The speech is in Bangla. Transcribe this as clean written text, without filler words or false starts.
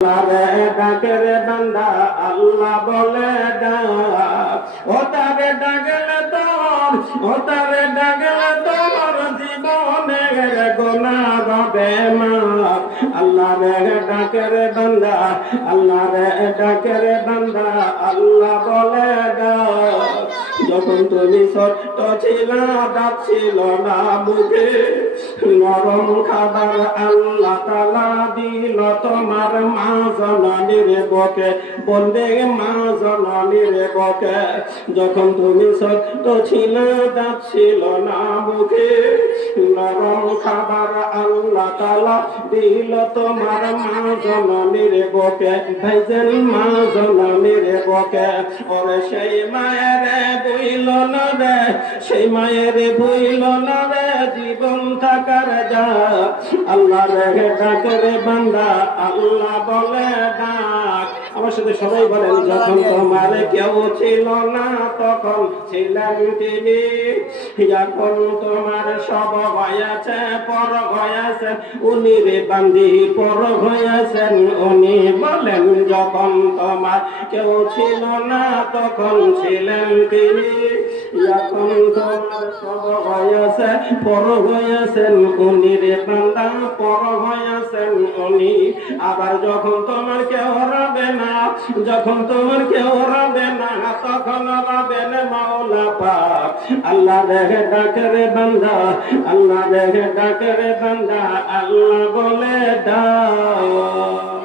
ডাকের বান্দা আল্লাহ বলে ডাক, ও তারে ডাকলে তোর, ও তারে ডাকলে তোর জীবনের গুনাহ হবে মাফ। আল্লাহ রে ডাকের বান্দা, আল্লাহ রে ডাকের বান্দা আল্লাহ বলে ডাক। যখন তুমি ছোট্ট ছিলা, দাঁত ছিল না মুখে, নরম খাবার আল্লাহ তাআলা দিল তোমার মা জননীর বুকে, বলবে মা জননীর বুকে। যখন তুমি ছোট্ট ছিলে, দাঁত ছিল না মুখে, নরম খাবার আল্লাহ তাআলা দিল তোমার মা জননীর বুকে, ভাইজান মা জননীর বুকে। ওরে সেই মায়ের বইল না রে, সেই মায়ের বইল না রে জীবন থাকার যা। আল্লাহ রে ডাকের বান্দা আল্লাহ বলে ডাক। আমার সাথে সবাই বলেন, যখন তোমার কেউ ছিল না তখন ছিলেন তিনি, যখন তোমার সব হয়েছে পর হয়েছে উনি রে বান্দি, পর হয়েছেন উনি। বলেন যখন তোমার কেউ ছিল না তখন ছিলেন তিনি, যখন তোমার সব হয়েছে পর হয়েছেন উনি রে বান্দা, পর হয়েছেন উনি। আবার যখন তোমার কেউ রবে না, যখন তোমার কেউ রবে না তখন রবেন মাওলা পাক। আল্লাহ রে ডাকের বান্দা, আল্লাহ রে ডাকের বান্দা আল্লাহ বলে ডাক।